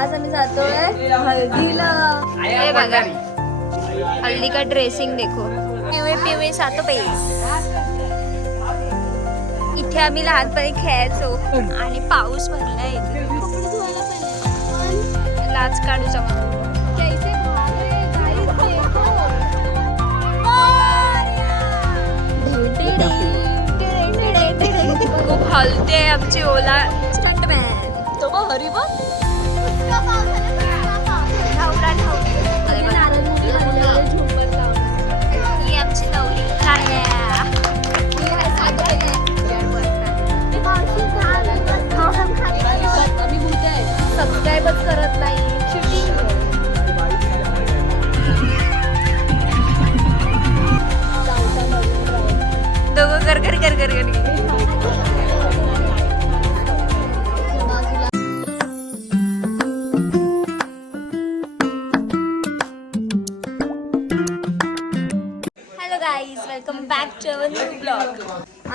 आज आम्ही जातोय हळदीला। हे बघा हल्दी का ड्रेसिंग देखो, पिवळे पिवळे सातो पैस। इथे आम्ही लहानपणी खेळायचो आणि पाऊस भरलाय इथे। लाच काढूचा खूप हलते आमची ओला स्टंटमॅन तो बघ हरी बघ ही आमची नवरी सबस्क्राईबच करत नाही दोघं कर कर कर कर कर welcome back to our new blog.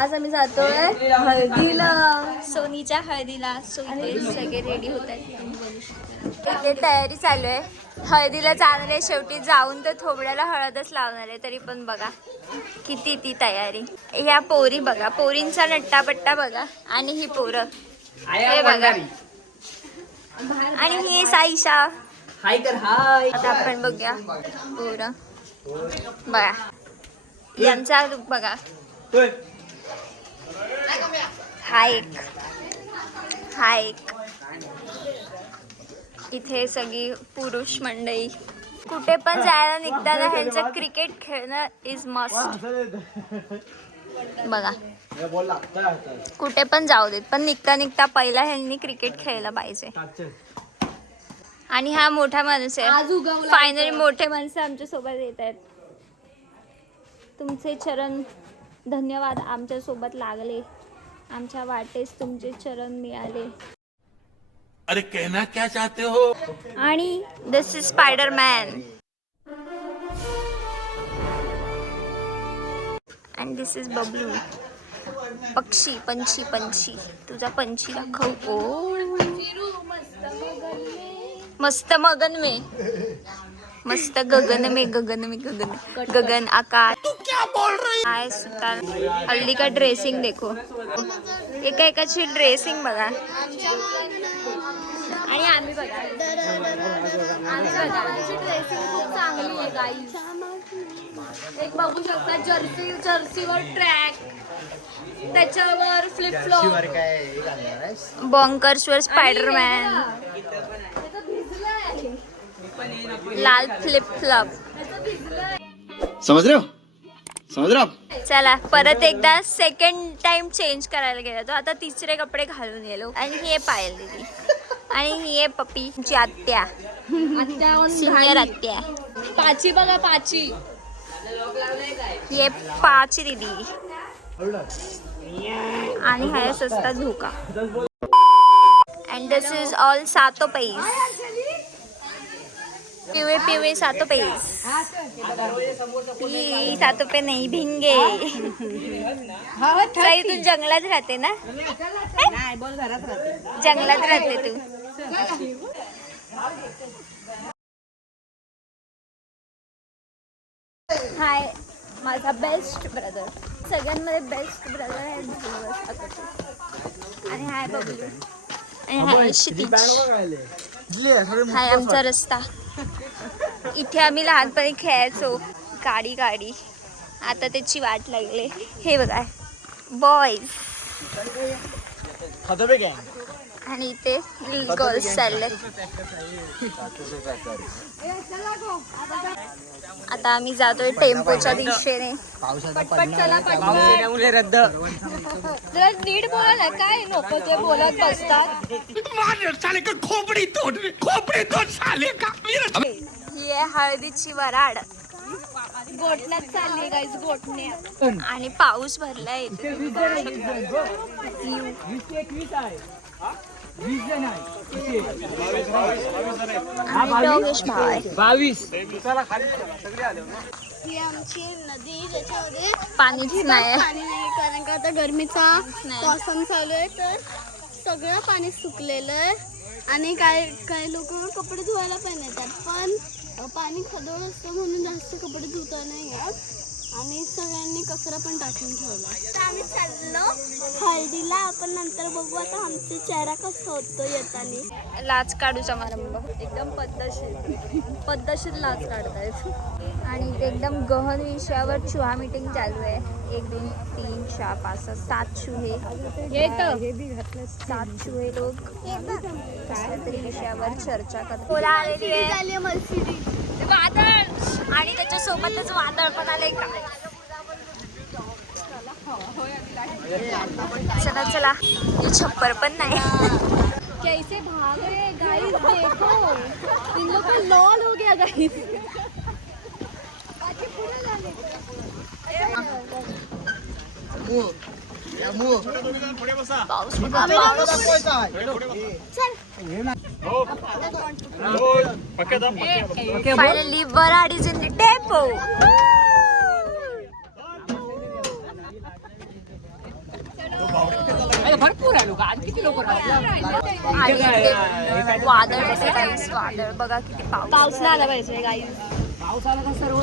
आज आम्ही जातोय हळदीला, सोनीच्या हळदीला। सोनी सगळे रेडी होत आहेत, इथे तयारी चालू आहे। हळदीला जाणार आहे, शेवटी जाऊन तर थोबड्याला हळदच लावणार आहे। तरी पण बघा किती ती तयारी। ह्या पोरी बघा, पोरींचा नट्टापट्टा बघा। आणि ही पोरं हे बघा, आणि ही साईशा। आता आपण बघूया पोरं बघा, यांचा लुक बघा। हा एक इथे सगळी पुरुष मंडळी। कुठे पण जायला निघताना ह्यांचं क्रिकेट खेळणं इज मस्ट बघा। कुठे पण जाऊ देत, पण निघता निघता पहिला ह्यांनी क्रिकेट खेळलं पाहिजे। आणि हा मोठा माणूस आहे, फायनली मोठे माणसं आमच्या सोबत येत आहेत। तुमचे चरण धन्यवाद, आमच्या सोबत लागले, आमच्या वाटेस तुमचे चरण मिळाले। अरे कहना क्या चाहते हो? आणि this is Spiderman and this is Bablu. पक्षी पंछी पंछी, तुझा पंछी दाखव। ओ मस्त मगन में, मस्त गगन में गगन में गगन गगन आकाश। तू क्या बोल रही? हाय सुतार, हल्दी का ड्रेसिंग देखो, एका एकाची ड्रेसिंग बघा। आणि आम्ही बघा, आमची ड्रेसिंग खूप चांगली आहे गाईज। एक बघू शकता, जर्सीवर ट्रॅक, त्याच्यावर फ्लिप फ्लॉप, बॉन्कर्सवर स्पायडरमॅन, लाल फ्लिप फ्लॉप। समझ रहे हो? समझ रहे हो? चला परत एकदा सेकंड टाइम चेंज करायला गेलो तो, आता तिसरे कपडे घालून गेलो। आणि ही पायल दीदी, आणि ही आहे पप्पी ची आत्या, सिनियर आत्या। पाची बघा, पाची ही आहे पाची दीदी। आणि हा सस्ता धोका। अँड दिस इज ऑल सातो पैस, पिवळे पिवळे सातो पैस। ही सातो पे नाही भिंगे। सई तू जंगलात राहते ना? जंगलात राहते तू। हाय माझा बेस्ट ब्रदर, सगळ्यांमध्ये बेस्ट ब्रदर आहे आणि हाय बबलू, आणि हाय क्षितिज, हाय आमचा रस्ता। इथे आम्ही लहानपणी खेळायचो गाडी गाडी, आता त्याची वाट लागले। हे बघा बॉयज, आणि इथे गर्ल्स चालले। आता आम्ही जातोय टेम्पोच्या दिशेने। पटपट चला, पटपट जरा नीट बोला, काय नको ते बोलत बसतात। खोपड़ी तोड़ साले का। ही आहे हळदीची वराड, गोठण्यात चालली गाईज, गोठण्या। आणि पाऊस भरलाय इथे। ही आमची नदी, ज्याच्यामध्ये पाणीच नाही, पाणी नाही, कारण का आता गरमीचा मौसम चालू आहे, तर सगळं पाणी सुकलेलं आहे। आणि काय काय लोक कपडे धुवायला पण येतात, पण पाणी खदोळ असतं म्हणून जास्त कपडे धुता नाही येत आणि सगळ्यांनी कचरा पण टाकून ठेवला. तर आम्ही चाललो हळदीला. आपण नंतर बघू आता आमचा चेहरा कसा होतो येताना. लाच काढू समारंभ एकदम पद्धतशीर लाच काढतायत. आणि इथे एकदम गहन विषयावर चुहा मीटिंग चालू आहे. 1 2 3 4 5 6 7 चुहे 7 चुहे लोक कसल्या तरी विषयावर चर्चा करतात. बोला आलेली आहे झाली मर्सिडीज. वादळ आणि त्याच्या सोबतच वादळ पण आलंय का. चला चला हे छप्पर पण नाही. कैसे भाग रहे गाइस, देखो इन लोग का लॉल हो गया गाइस. पाऊस finally Warad is in the tempo. वादळ कसं गाईस, वादळ बघा किती पाऊस नाही आला पाहिजे गाईस. पाऊस आला का सर्व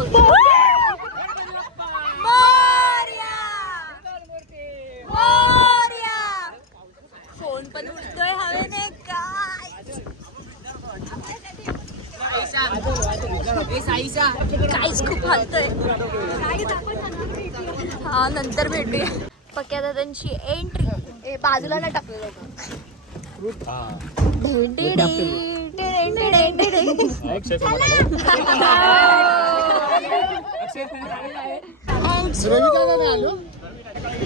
फोन पण उडतोय हवेने. काहीच खूप हलतोय. हा नंतर भेटूया. पक्या दादांची एंट्री बाजूला ना टाकलेलं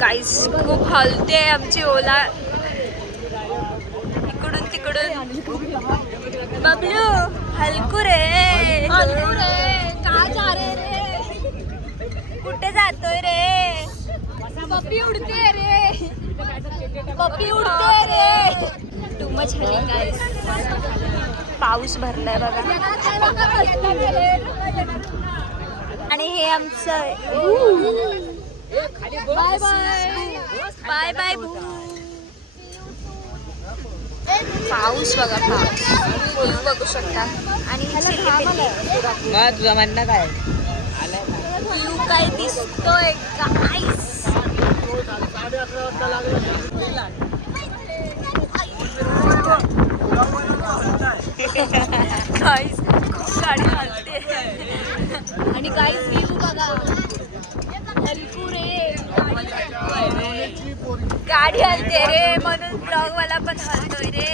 काहीच खूप हलते आमची ओला इकडून तिकडून. बबलू हलकू रे का जा रे कुठे जातोय रे. पप्पी उडते रे टू मच हली गाईस. पाऊस भरलाय बघा. आणि हे आमचं बाय बाय बाय भू. पाऊस बघा पाऊस व्ह्यू बघू शकता. आणि तुझं म्हणणं काय व्ह्यू काय दिसतोय गाईस. गाईस खूप गाडी हलते. आणि गाईस व्ह्यू बघा हलकू रे. गाडी हलते रे म्हणून ब्लॉग वाला पण हलतोय रे.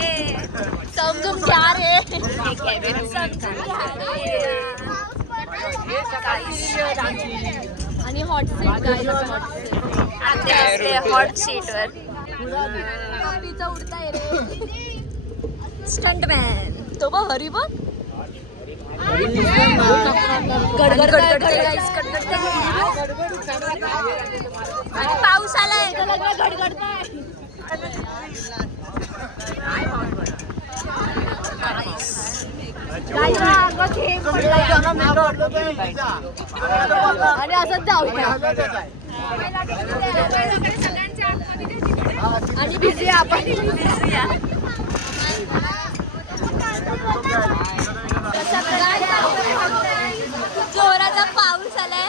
समजून घ्या रे समजून घ्या रे. आणि हॉट सीट आते असले हॉट सीटवर उडताय रे. स्टंटमॅन तो बघ हरी बघ गडगड आणि पाऊस आलाय. आणि असंच जाऊया आणि भिजूया आपण. जोराचा पाऊस आलाय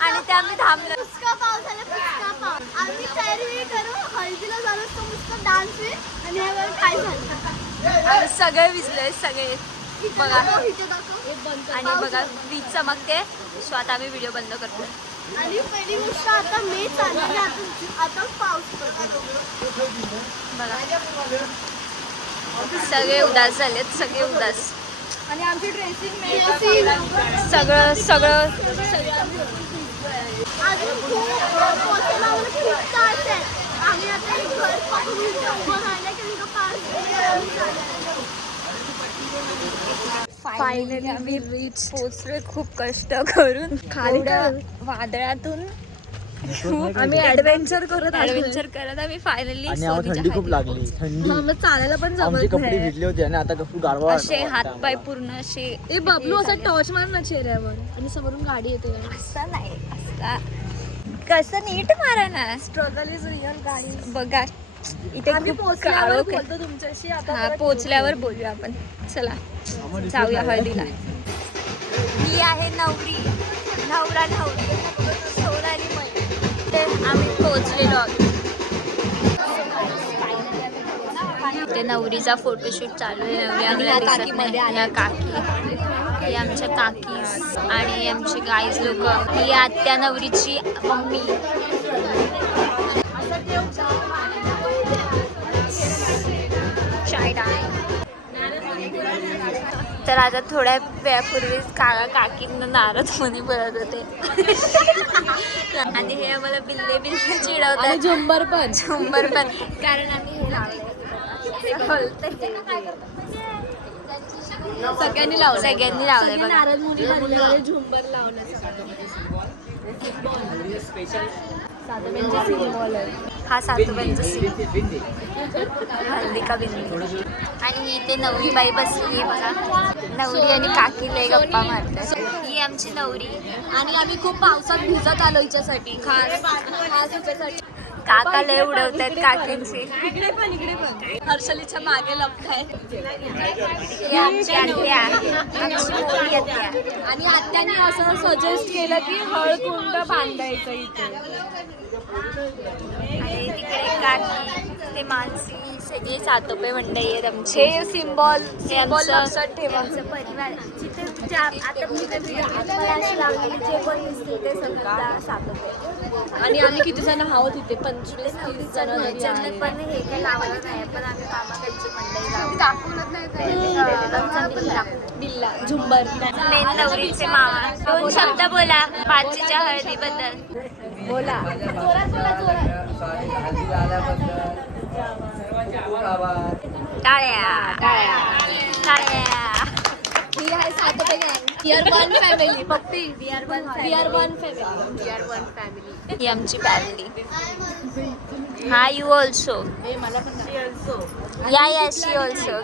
आणि ते आम्ही थांबलो. पुष्का पाऊस आला, पुष्का पाऊस. आम्ही तयारी करू हळदीला जाणं तो नुसतं डान्स होईल आणि ह्यावर काय झालं आम्ही सगळे विसले सगळे बघा. आणि बघा वीज चमकते सो आता आम्ही व्हिडिओ बंद करतो. आणि पहिली गोष्ट आता मे चालू आहे, आता पाऊस पडतो बघा सगळे उदास झालेत सगळे उदास. आणि आमची ड्रेसिंग सगळं अजून खूप पोहोचायला खूप तास आहे. आम्ही आता एक घर पकडून उभं राहिलं की पाऊस फायनली आम्ही रीच पोहोचलोय खूप कष्ट करून. खाली वादळातून आम्ही ऍडव्हेंचर करत आम्ही फायनली. थंडी खूप लागली. थंडी चालायला पण आमचे कपडे भिजले होते आणि आता खूप गारवा असे हातपाय पूर्ण असे. ए बबलू असा टॉर्च मार ना चेहऱ्यावर. आणि समोरून गाडी येते असं नाही असं कसं नीट मारा ना. Struggle is real. गाडी बघा इथे खूप काळोख आहे. तुमच्याशी हा पोचल्यावर बोलूया आपण. चला जाऊया हळदीला. ही आहे नवरी, नवरा नवरी सोनाली मळी. ते आम्ही पोचलेलो आहोत. ते नवरीचा फोटोशूट चालू आहे. नवरी आम्हाला दिसत नाही. या काकी, ही आमच्या काकीस आणि आमची गाईज लोक. ही आत्या नवरीची मम्मी. तर आता थोड्या वेळापूर्वीच काकींना नारद मुनी बोलत होते आणि हे आम्हाला बिल्ले बिल्ले चिडवतात. झुंबर पण कारण आम्ही हे लावले सगळ्यांनी लावलं बघा. नारद मुनी बनलेले झुंबर लावण्यासाठी हा सासूबाईंचा सीन. हल्दी का बिंदी. आणि ही इथे नवरीबाई बसली बघा. नवरी आणि काकीले गप्पा मारतात. ही आमची नवरी. आणि आम्ही खूप पावसात भिजत आलो हिच्यासाठी खास हिच्यासाठी. काका लय उडवतात काकींची. इकडे पण हर्षलीच्या मागे लपताय. ही आमची आत्या, आमची मोठी आत्या. आणि आत्याने असं सजेस्ट केलं की हळकुंड बांधायचं इथे. आणि तिकडे काकी, ते मानसी, सगळे सातोपे मंडळी आहेत आमचे. हे सिम्बॉल लक्षात ठेवा. परिवार जिथे आता जे कोण दिसते ते सगळं सातोपे. आणि आम्ही किती जण आहोत इथे 25-30 जण तरी जन्नत आहे. पण हे काही लावलं नाही पण आम्ही मामाकडची मंडळी लावतो. बिल्ला झुंबर. मेन नवरीचे मामा. 2 शब्द बोला पाचीच्या हळदीबद्दल. बोला टाळ्या टाळ्या. ही आहे सातोपे गँग. Here one family. पप्पी हिअर वन फॅमिली. ही आमची फॅमिली. हा यू ऑल्सो. या शी ऑल्सो.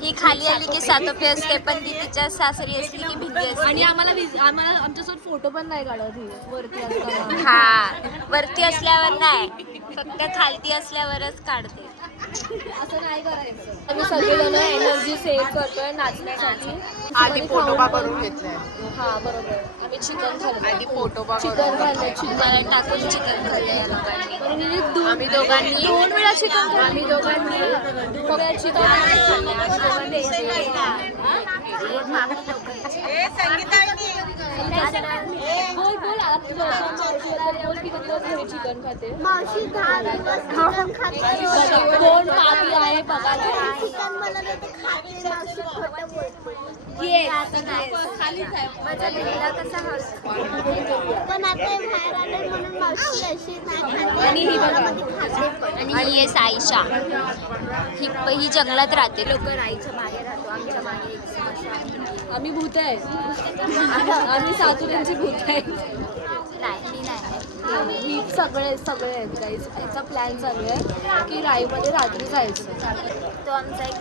ही खाली आली की सातोपे असते पण ती तिच्या सासरी असली की भिंती असते. आणि आम्हाला आमच्यासोबत फोटो पण नाही काढत ही वरती असताना. हा वरती असल्यावर नाही, फक्त खालती असल्यावरच काढते. असं नाही करायचं. आम्ही सगळेजण एनर्जी सेव्ह करतोय नाचण्यासाठी. आधी फोटोबा करून घेतलाय. हा बरोबर. आम्ही चिकन खाल्लं. चिकन खाल्लं. मला टाकून चिकन खाल्लं या लोकांनी. आम्ही दोघांनी 2 वेळा चिकन खाल्लं. आम्ही दोघांनी चिकन बोल बोल चिकन खाते. कोण पापी आहे बघा. माझा बिल्ला कसा पण आता बाहेर आले म्हणून मावशी अशी नाही. आणि ही बघा. आणि ही आहे साईशा. ही जंगलात राहते. लोक राईच्या मागे राहतो. आमच्या मागे एक स्मशान. आम्ही भूत आहे. आम्ही सासुऱ्यांची भूत आहे. नाही ही सगळे आहेत गाईज. याचा प्लॅन चालू आहे की राईमध्ये रात्री जायचं. तो आमचा एक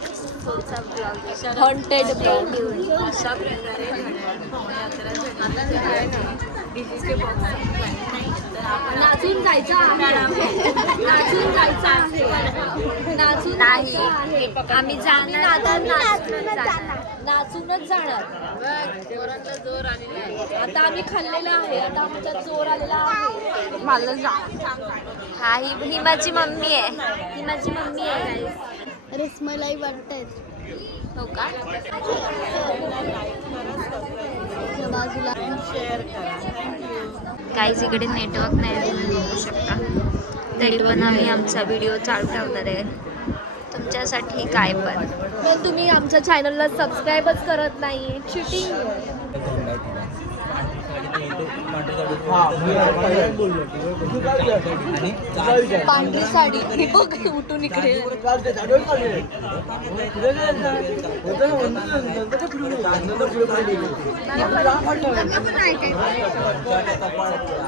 पुढचा ब्लॉग. Haunted blog. अशा प्रकारे नाचून जायचं आहे. नाचून नाही आम्ही जाणार. नाचूनच जाणार. आता आम्ही खाल्लेलं आहे. आता आमचा जोर आलेला आहे. मला जा. हा ही माझी मम्मी आहे. ही माझी मम्मी आहे. रसमलाई वाटतायत. हो का. बाजूला काहीच इकडे नेटवर्क नाही तुम्ही बघू शकता. तरी पण आम्ही आमचा व्हिडिओ चालू ठेवणार आहे तुमच्यासाठी. काय पण तुम्ही आमच्या चॅनलला सबस्क्राईबच करत नाही. चिटिंग. पांढरी साडी. ही बघ उठून इकडे.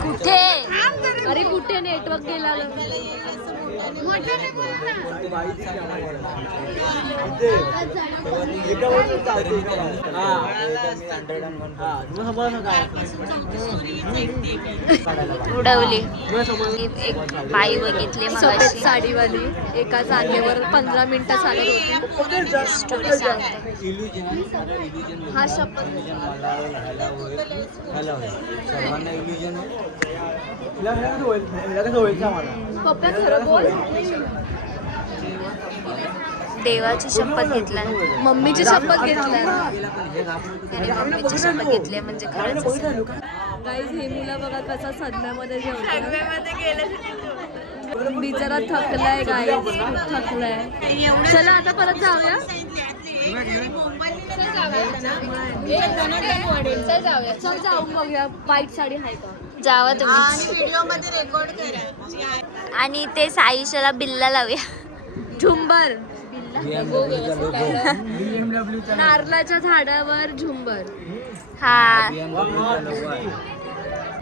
कुठे. अरे कुठे नेटवर्क गेला. उडवली. एक बाई बघितली मगाशी साडीवाली एका जागेवर 15 मिनिटं चालत होती. स्टोरी सांगते. हा शपथ पप्पा खरं बोल. देवाची शपथ घेतला. मम्मीची शपथ घेतली. त्याने मम्मीची शपथ घेतली म्हणजे खरंच असेल. गाईज हे मुलं बघा कसा सदम्यामध्ये बिचारा थकलाय गाईज, थकलाय. चला आता परत जाऊया. चल जाऊ बघूया वाईट साडी आहे का. जावा तुम्ही. आणि ते साईशाला बिल्ला लावूया. झुंबर नारळाच्या झाडावर झुंबर. हा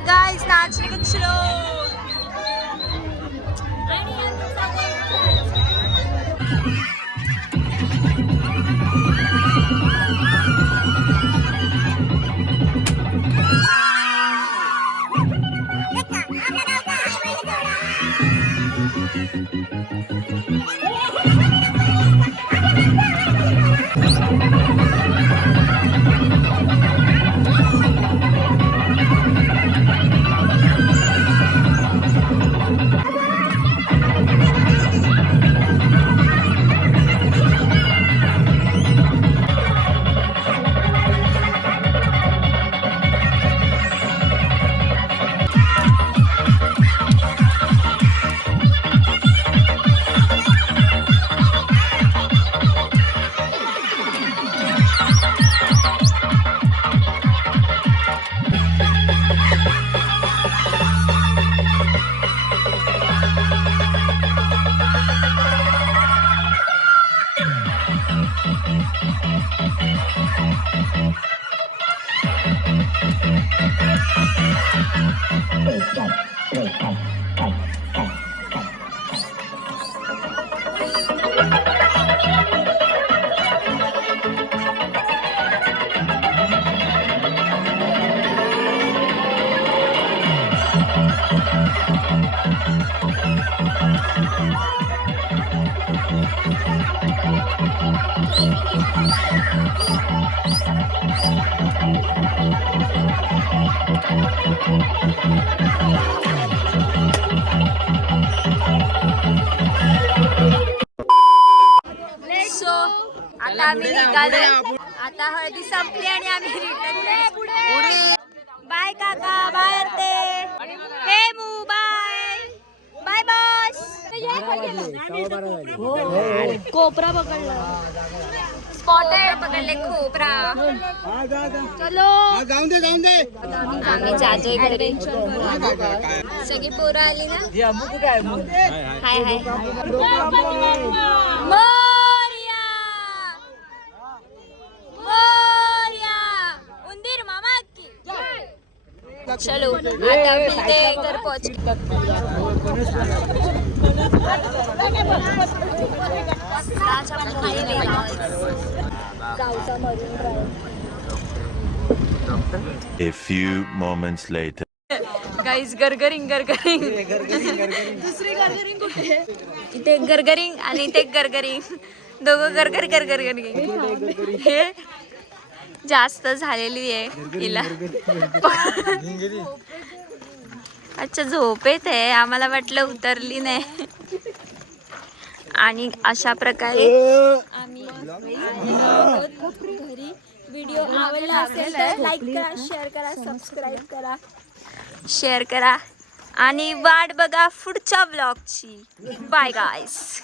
गाइस नाचने का चलो. आता आम्ही निघालोय. आता हळदी संपली आणि आम्ही रिटर्न. बाय काका, बाय आते. हे मू बाय बाय बॉस. कोपरा पकडला. स्पॉटेड पकडले खोबरा. चलो आम्ही जातोय घरी. सगळी पोरं आली ना. हाय हाय. मोरया मोरया उंदीर मामा की चलो आता मिलते घर पहुंच. गावचा Marine Drive. A few moments later. Guys gargling gargling. दुसरी गार्गरिंग कुठे. इथे गरगरिंग आणि इथे गरगरिंग. दोघं गरगर गरगर गरगर. हे जास्त झालेली आहे हिला. अच्छा झोपेत आहे. आम्हाला वाटलं उतरली नाही. आणि अशा प्रकारे आम्ही घरी. व्हिडिओ आवडला असेल तर लाईक करा, शेअर करा, सबस्क्राईब करा, शेअर करा आणि वाट बघा पुढच्या व्लॉगची. बाय गाईस.